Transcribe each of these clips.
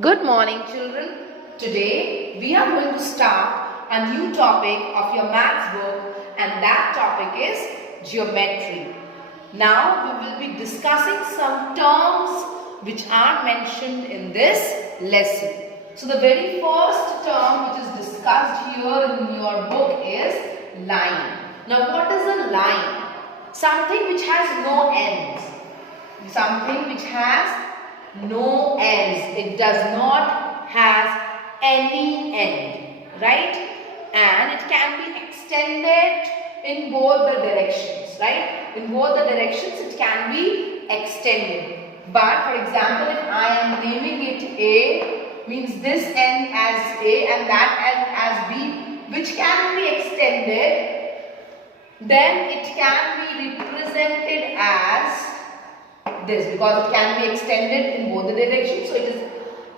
Good morning, children. Today we are going to start a new topic of your maths book, and that topic is geometry. Now we will be discussing some terms which are mentioned in this lesson. So the very first term which is discussed here in your book is line. Now what is a line? Something which has no ends. Something which has no ends. It does not have any end, right? And it can be extended in both the directions, right? In both the directions it can be extended. But for example, if I am naming it A, means this end as A and that end as B, which can be extended, then it can be represented as this, because it can be extended in both the directions, so it is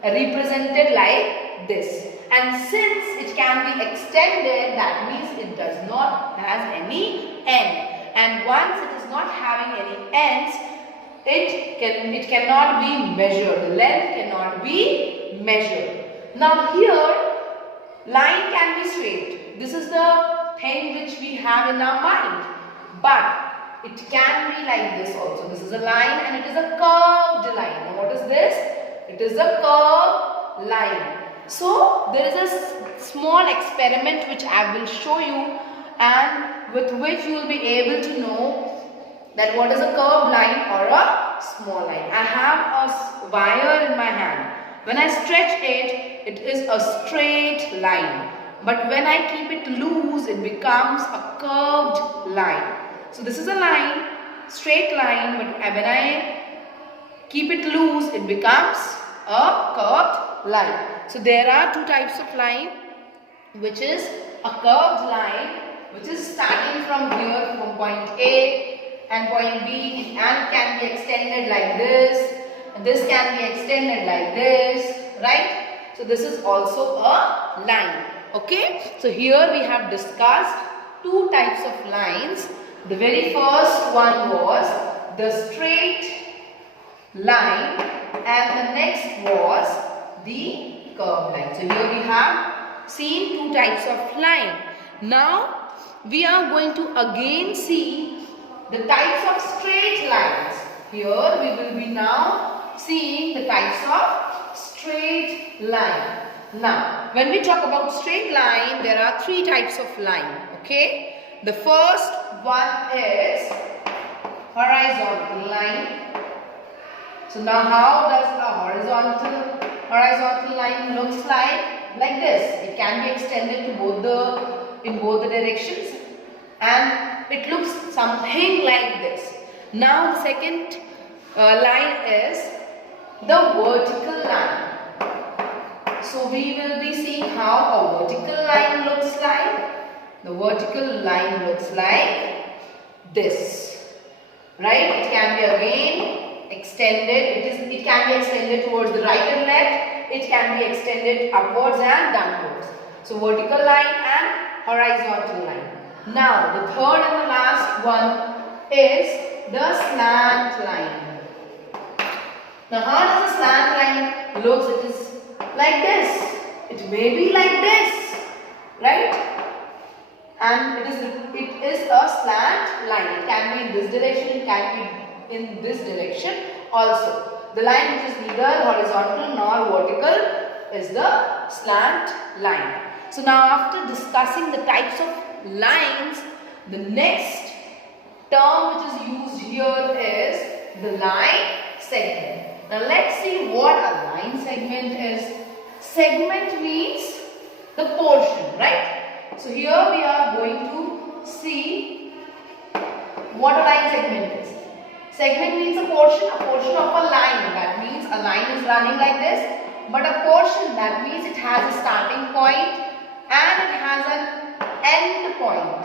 represented like this. And since it can be extended, that means it does not have any end. And once it is not having any ends, it cannot be measured. The length cannot be measured. Now here, line can be straight. This is the thing which we have in our mind. But it can be like this also. This is a line and it is a curved line. Now what is this? It is a curved line. So there is a small experiment which I will show you, and with which you will be able to know that what is a curved line or a small line. I have a wire in my hand. When I stretch it, it is a straight line. But when I keep it loose, it becomes a curved line. So this is a line, straight line, but when I keep it loose, it becomes a curved line. So there are two types of line, which is a curved line, which is starting from here, from point A and point B, and can be extended like this, and this can be extended like this, right? So this is also a line, okay? So here we have discussed two types of lines. The very first one was the straight line, and the next was the curved line. So here we have seen two types of line. Now we are going to again see the types of straight lines. Here we will be now seeing the types of straight line. Now when we talk about straight line, there are three types of line, okay? The first one is horizontal line. So now how does a horizontal line looks like? Like this. It can be extended to in both the directions, and it looks something like this. Now the second line is the vertical line. So we will be seeing how a vertical line looks like. The vertical line looks like this, right? It can be again extended. It can be extended towards the right and left. It can be extended upwards and downwards. So vertical line and horizontal line. Now the third and the last one is the slant line. Now how does the slant line looks? It is like this. It may be like this, right? And it is a slant line. It can be in this direction, it can be in this direction also. The line which is neither horizontal nor vertical is the slant line. So now after discussing the types of lines, the next term which is used here is the line segment. Now let's see what a line segment is. Segment means the portion, right? So here we are going to see what a line segment is. Segment means a portion of a line. That means a line is running like this. But a portion, that means it has a starting point and it has an end point.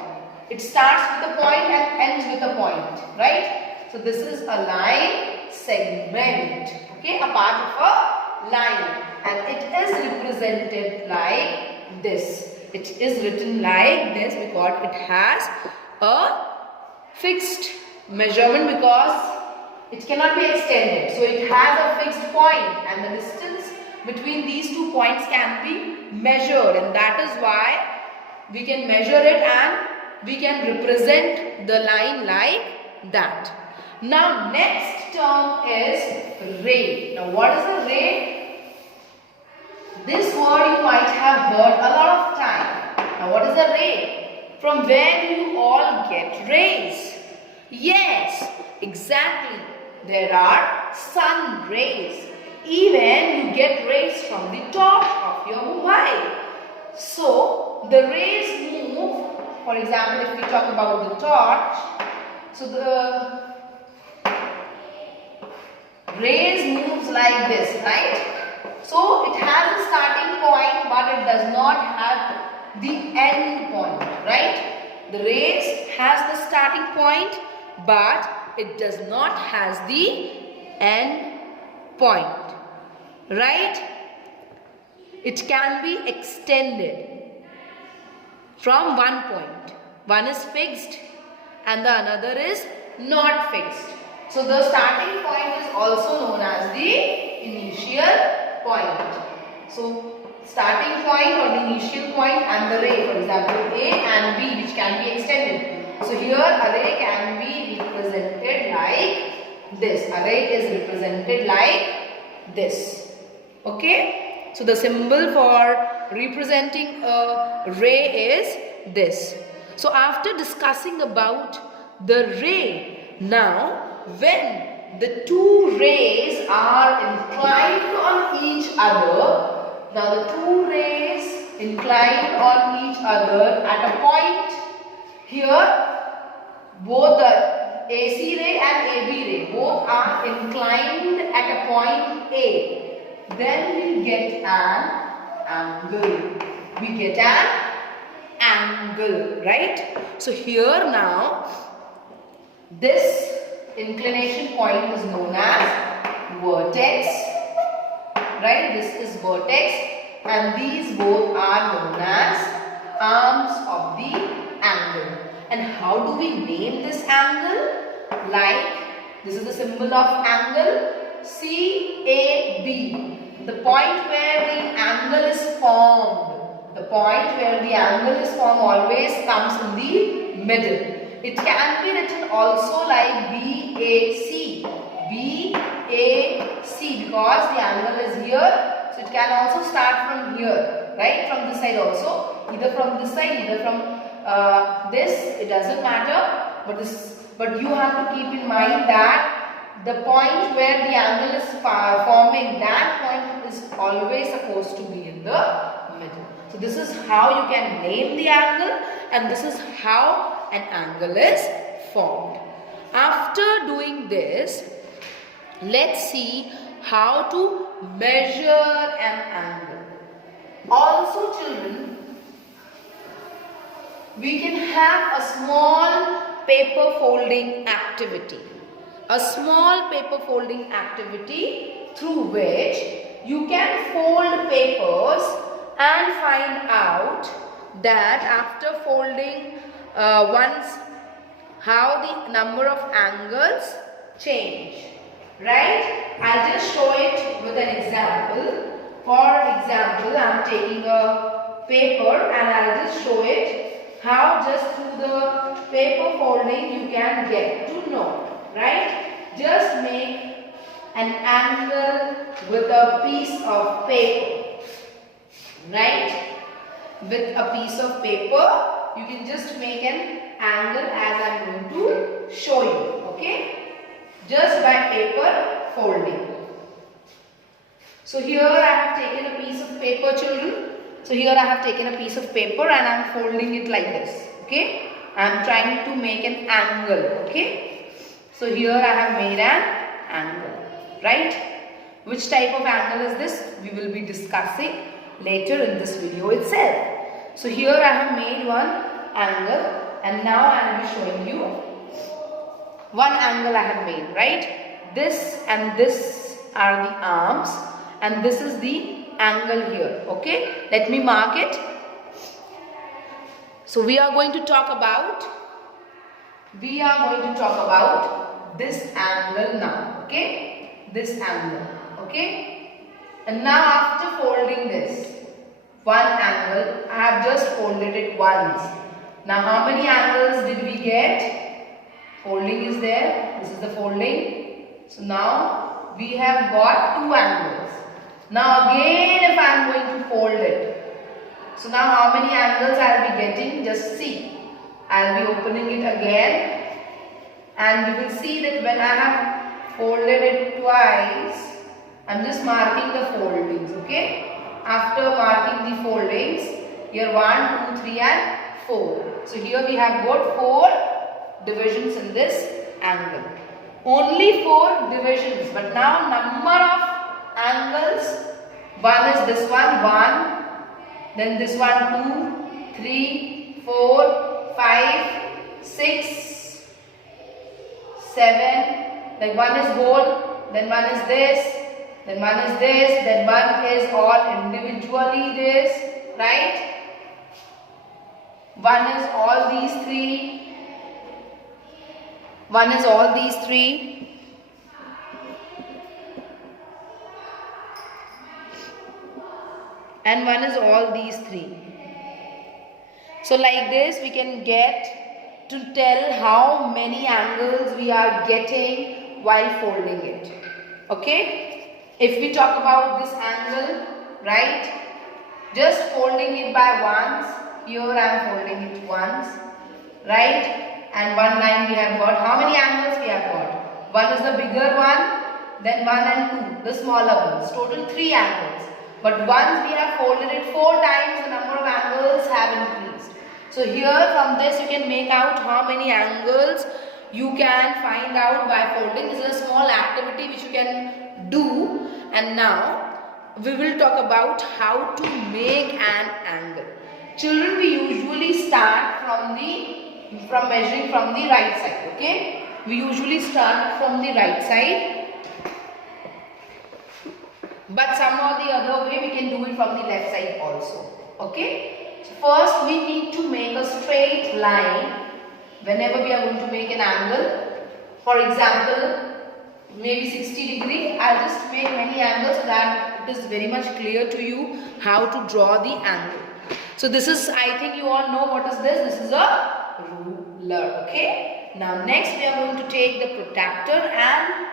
It starts with a point and ends with a point, right? So this is a line segment, okay, a part of a line, and it is represented like this. It is written like this because it has a fixed measurement, because it cannot be extended. So it has a fixed point, and the distance between these two points can be measured, and that is why we can measure it and we can represent the line like that. Now next term is ray. Now what is a ray? This word you might have heard a lot of time. Now what is a ray? From where do you all get rays? Yes, exactly. There are sun rays. Even you get rays from the torch of your mobile. So the rays move. For example, if we talk about the torch, so the rays moves like this, right? So it has a starting point, but it does not have the end point, right? The rays has the starting point, but it does not has the end point, right? It can be extended from one point. One is fixed and the another is not fixed. So the starting point is also known as the initial point. So starting point or the initial point and the ray, for example A and B, which can be extended. So here a ray can be represented like this. A ray is represented like this. Okay. So the symbol for representing a ray is this. So after discussing about the ray, now when the two rays are inclined on each other, now the two rays inclined on each other at a point, here both the AC ray and AB ray both are inclined at a point A, then we get an angle. We get an angle, right? So here now this inclination point is known as vertex, right? This is vertex and these both are known as arms of the angle. And how do we name this angle? Like, this is the symbol of angle, CAB. The point where the angle is formed. The point where the angle is formed always comes in the middle. It can be written also like BAC. BAC because the angle is here. So it can also start from here, right? From this side also. Either from this side, either from this, it doesn't matter, but you have to keep in mind that the point where the angle is forming, that point is always supposed to be in the middle. So this is how you can name the angle and this is how an angle is formed. After doing this, let's see how to measure an angle. Also children, we can have a small paper folding activity. A small paper folding activity through which you can fold papers and find out that after folding once how the number of angles change. Right? I'll just show it with an example. For example, I am taking a paper and I'll just show it how just through the paper folding you can get to know, right? Just make an angle with a piece of paper, right? With a piece of paper, you can just make an angle as I am going to show you, okay? Just by paper folding. So here I have taken a piece of paper, children. So here I have taken a piece of paper and I am folding it like this, okay? I am trying to make an angle, okay? So here I have made an angle, right? Which type of angle is this? We will be discussing later in this video itself. So here I have made one angle and now I will be showing you one angle I have made, right? This and this are the arms and this is the angle here, okay? Let me mark it. So we are going to talk about this angle now, okay? This angle, okay? And now after folding this, one angle, I have just folded it once. Now how many angles did we get? Folding is there. This is the folding. So now we have got two angles. Now again if I am going to fold it. So now how many angles I will be getting? Just see. I will be opening it again. And you will see that when I have folded it twice, I am just marking the foldings. Okay. After marking the foldings, here 1, 2, 3 and 4. So here we have got 4 divisions in this angle. Only 4 divisions, but now number of angles, one is this one, 1, then this one 2, 3, 4, 5, 6, 7, like one is whole, then one is this, then one is this, then one is all individually this, right? One is all these 3. One is all these 3. And one is all these 3. So like this we can get to tell how many angles we are getting while folding it. Okay? If we talk about this angle, right? Just folding it by once. Here I am folding it once, right? And one line we have got. How many angles we have got? One is the bigger one, then 1 and 2, the smaller ones. Total 3 angles. But once we have folded it 4 times, the number of angles have increased. So here from this you can make out how many angles you can find out by folding. This is a small activity which you can do. And now we will talk about how to make an angle. Children, we usually start from measuring from the right side. Okay, we usually start from the right side, but some or the other way we can do it from the left side also. Okay, so first we need to make a straight line whenever we are going to make an angle. For example, maybe 60 degree. I'll just make many angles so that it is very much clear to you how to draw the angle. So this is, I think you all know what is this. This is a ruler. Okay. Now next we are going to take the protractor and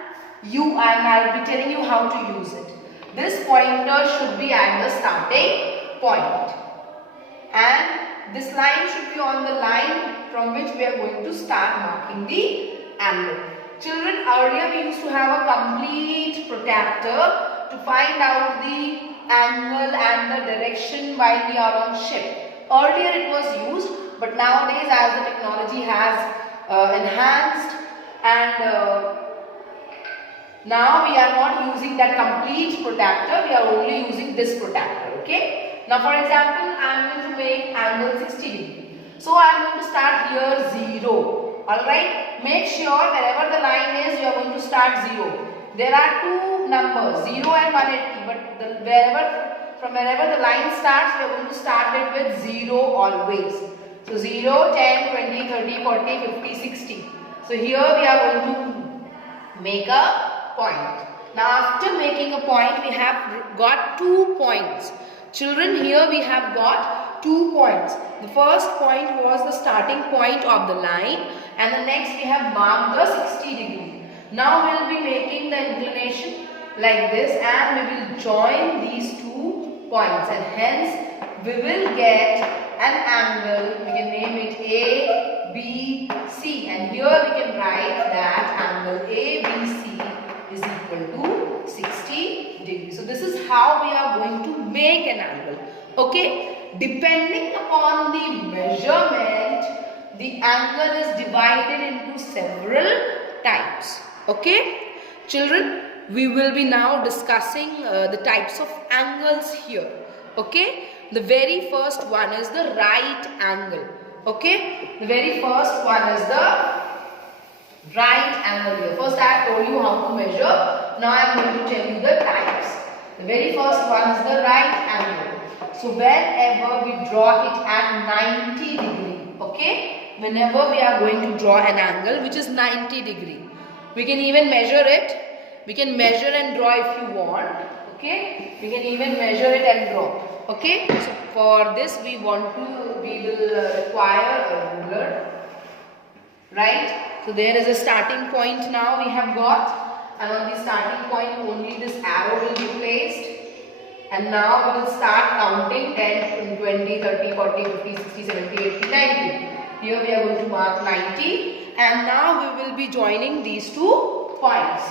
I'll be telling you how to use it. This pointer should be at the starting point. And this line should be on the line from which we are going to start marking the angle. Children, earlier we used to have a complete protractor to find out the angle and the direction while we are on ship. Earlier it was used, but nowadays as the technology has enhanced and now we are not using that complete protractor, we are only using this protractor. Okay. Now for example, I am going to make angle 60 degree. So I am going to start here 0. Alright. Make sure wherever the line is, you are going to start 0. There are 2 numbers, 0 and 180, but wherever the line starts, we are going to start it with 0 always. So 0, 10, 20, 30, 40, 50, 60. So here we are going to make a point. Now after making a point, we have got 2 points. Children, here we have got 2 points. The first point was the starting point of the line, and the next we have marked the 60 degree. Now we will be making the inclination like this, and we will join these 2 points, and hence we will get an angle. We can name it A, B, C, and here we can write that angle ABC is equal to 60 degrees. So this is how we are going to make an angle. Okay, depending upon the measurement, the angle is divided into several types. Okay, children, we will be now discussing the types of angles here. Okay, the very first one is the right angle. Okay, the very first one is the right angle here. First I have told you how to measure. Now I am going to tell you the types. The very first one is the right angle. So whenever we draw it at 90 degree, okay, whenever we are going to draw an angle which is 90 degree, we can even measure it. We can measure and draw if you want. Okay, we can even measure it and draw. Okay, so for this we will require a ruler, right? So there is a starting point now we have got, and on the starting point only this arrow will be placed. And now we will start counting 10, 20, 30, 40, 50, 60, 70, 80, 90. Here we are going to mark 90, and now we will be joining these two points.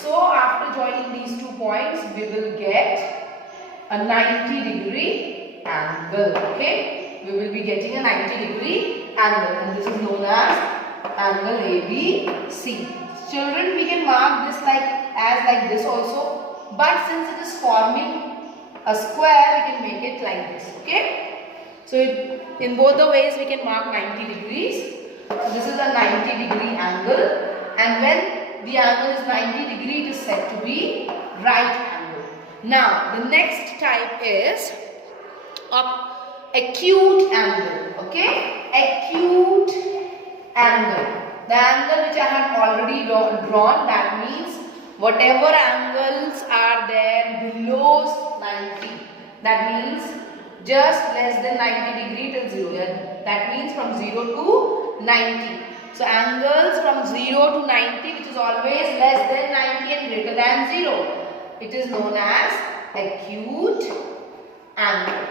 So after joining these 2 points, we will get a 90-degree angle. Okay, we will be getting a 90-degree angle, and this is known as angle ABC. Children, we can mark this like this also, but since it is forming a square, we can make it like this. Okay, so in both the ways we can mark 90 degrees. So this is a 90-degree angle, and when the angle is 90 degree, it is said to be right angle. Now the next type is acute angle. Okay, acute angle. The angle which I have already drawn, that means whatever angles are there below 90, that means just less than 90 degree till 0. That means from 0 to 90. So angles from 0 to 90, which is always less than 90 and greater than 0, it is known as acute angle.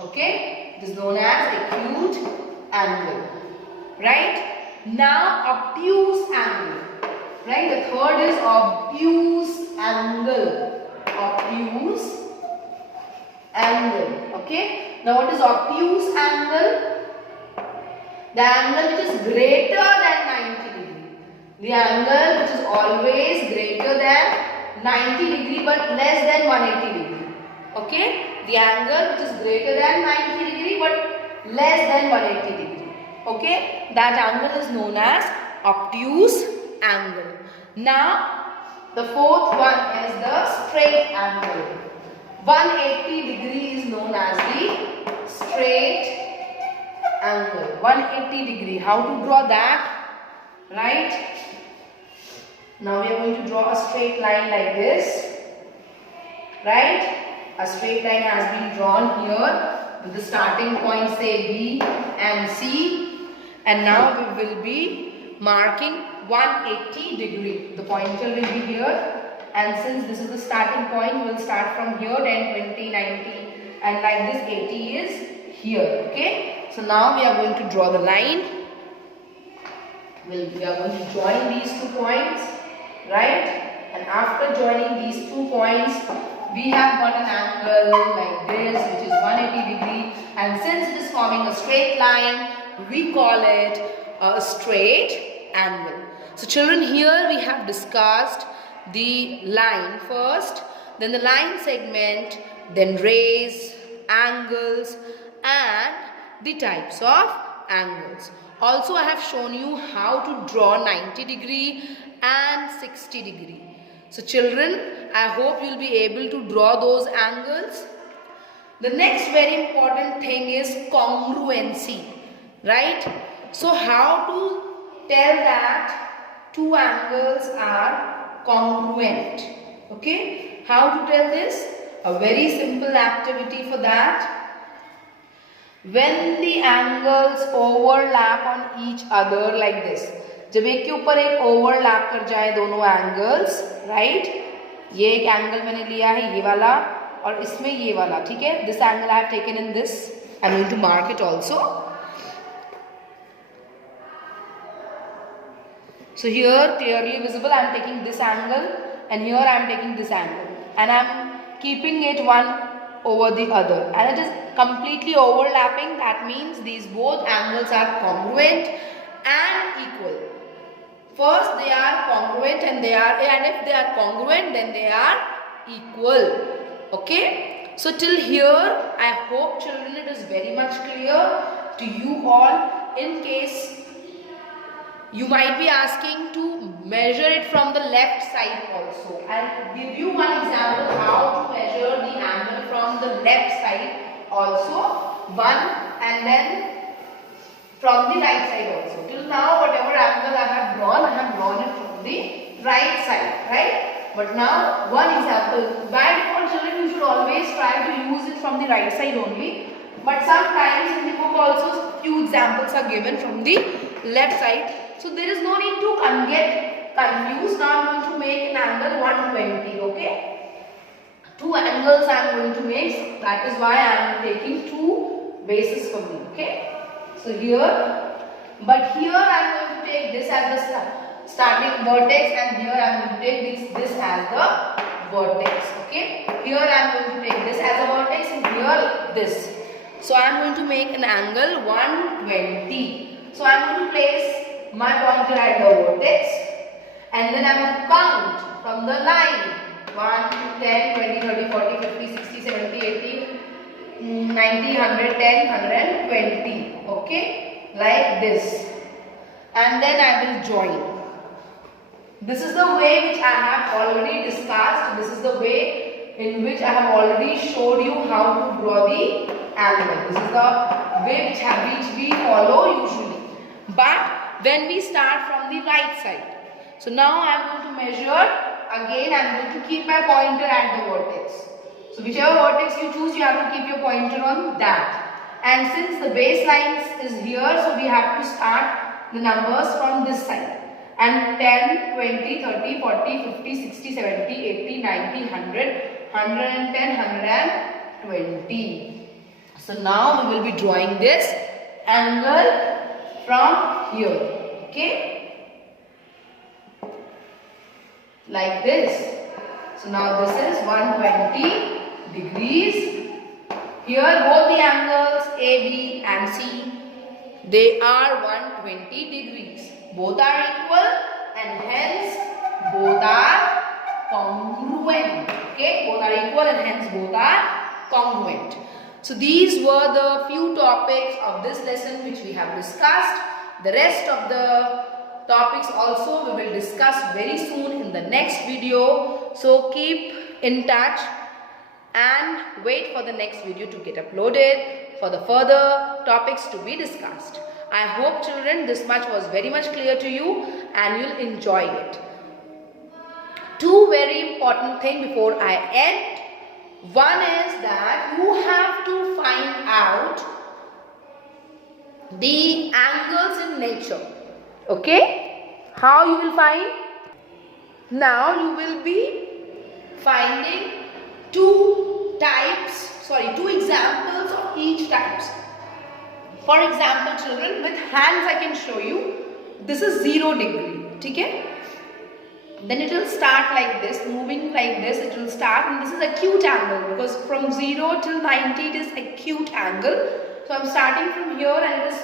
Okay, it is known as acute angle. Right? Now obtuse angle. Right? The third is obtuse angle. Obtuse angle. Okay. Now what is obtuse angle? The angle which is greater than 90 degree. The angle which is always greater than 90 degree but less than 180 degree. Okay. The angle which is greater than 90 degree but less than 180 degree. Okay. That angle is known as obtuse angle. Now the fourth one is the straight angle. 180 degree is known as the straight angle. 180 degree. How to draw that? Right? Now we are going to draw a straight line like this. Right? A straight line has been drawn here with the starting points say B and C. And now we will be marking 180 degree. The pointer will be here. And since this is the starting point, we will start from here 10, 20, 90 and like this 80 is here. Okay. So now we are going to draw the line. We are going to join these 2 points. Right. And after joining these 2 points, we have got an angle like this which is 180 degree. And since it is forming a straight line, we call it a straight angle. So children, here we have discussed the line first, then the line segment, then rays, angles and the types of angles. Also I have shown you how to draw 90 degree and 60 degree. So children, I hope you will be able to draw those angles. The next very important thing is congruency. Right? So how to tell that 2 angles are congruent? Okay? How to tell this? A very simple activity for that. When the angles overlap on each other like this. जब एक के ऊपर एक overlap कर जाए दोनों angles, right? ये एक angle मैंने लिया है ये वाला और इसमें ये वाला, ठीक है? This angle I have taken in this. I am going to mark it also. So here clearly visible I am taking this angle and here I am taking this angle and I am keeping it one over the other and it is completely overlapping. That means these both angles are congruent and equal. First they are congruent and if they are congruent then they are equal. Okay. So till here I hope children it is very much clear to you all. In case you might be asking to measure it from the left side also. I'll give you one example how to measure the angle from the left side also. One and then from the right side also. Till now whatever angle I have drawn it from the right side. Right? But now one example. By default but children, you should always try to use it from the right side only. But sometimes in the book also few examples are given from the left side. So there is no need to get confused. Now I am going to make an angle 120. Okay. Two angles I am going to make. That is why I am taking two bases for me. Okay. So here, but here I am going to take this as the starting vertex, and here I am going to take this as the vertex. Okay. Here I am going to take this as a vertex, and here this. So I am going to make an angle 120. So I am going to place my pointer at the vertex, and then I am going to count from the line 1, 10, 20, 30, 40, 50, 60, 70, 80, 90, 110, 120. Okay, like this. And then I will join. This is the way which I have already discussed. This is the way in which I have already showed you how to draw the angle. This is the way which we follow usually. But when we start from the right side. So now I am going to measure. Again I am going to keep my pointer at the vertex. So whichever vertex you choose, you have to keep your pointer on that. And since the baseline is here, so we have to start the numbers from this side. And 10, 20, 30, 40, 50, 60, 70, 80, 90, 100, 110, 120. So now we will be drawing this angle from here. Okay. Like this. So now this is 120 degrees. Here both the angles A, B and C, they are 120 degrees. Both are equal and hence both are congruent. Okay, both are equal and hence both are congruent. So these were the few topics of this lesson which we have discussed. The rest of the topics also we will discuss very soon in the next video. So keep in touch and wait for the next video to get uploaded for the further topics to be discussed. I hope children this much was very much clear to you and you'll enjoy it. Two very important things before I end. One is that you have to find out the angles in nature. Okay? How you will find? Now you will be finding two examples of each types. For example, children, with hands I can show you. This is 0 degree. Okay? Then it will start like this, moving like this. It will start, and this is acute angle because from 0 till 90 it is acute angle. So I am starting from here and it is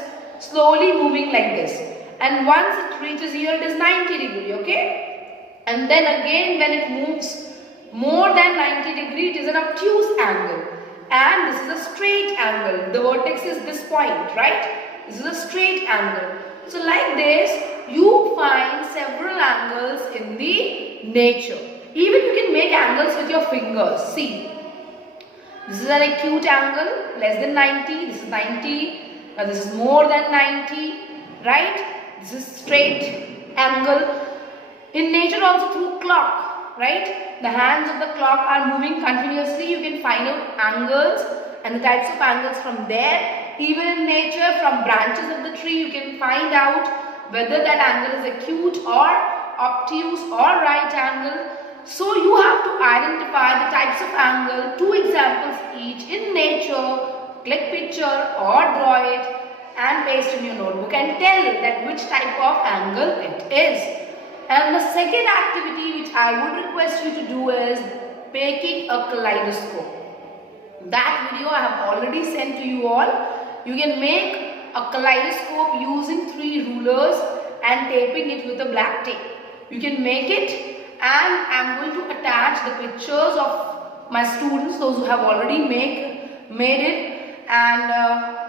slowly moving like this. And once it reaches here, it is 90 degree. Okay? And then again when it moves more than 90 degree, it is an obtuse angle. And this is a straight angle. The vertex is this point, right? This is a straight angle. So like this, you find several angles in the nature. Even you can make angles with your fingers. See, this is an acute angle, less than 90. This is 90. Now this is more than 90, right? This is straight angle. In nature also through clock, right? The hands of the clock are moving continuously. You can find out angles and the types of angles from there. Even in nature, from branches of the tree, you can find out whether that angle is acute or obtuse or right angle. So you have to identify the types of angle, two examples each in nature. Click picture or draw it and paste in your notebook and tell that which type of angle it is. And the second activity which I would request you to do is making a kaleidoscope. That video I have already sent to you all. You can make a kaleidoscope using 3 rulers and taping it with a black tape. You can make it, and I am going to attach the pictures of my students, those who have already made it, and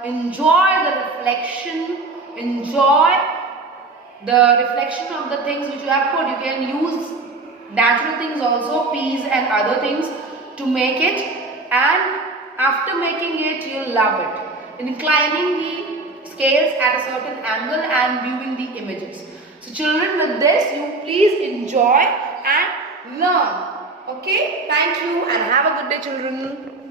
enjoy the reflection, enjoy the reflection of the things which you have put. You can use natural things also, peas and other things to make it, and after making it you will love it. Inclining the scales at a certain angle and viewing the images. So children, with this you please enjoy and learn. Okay, thank you and have a good day, children.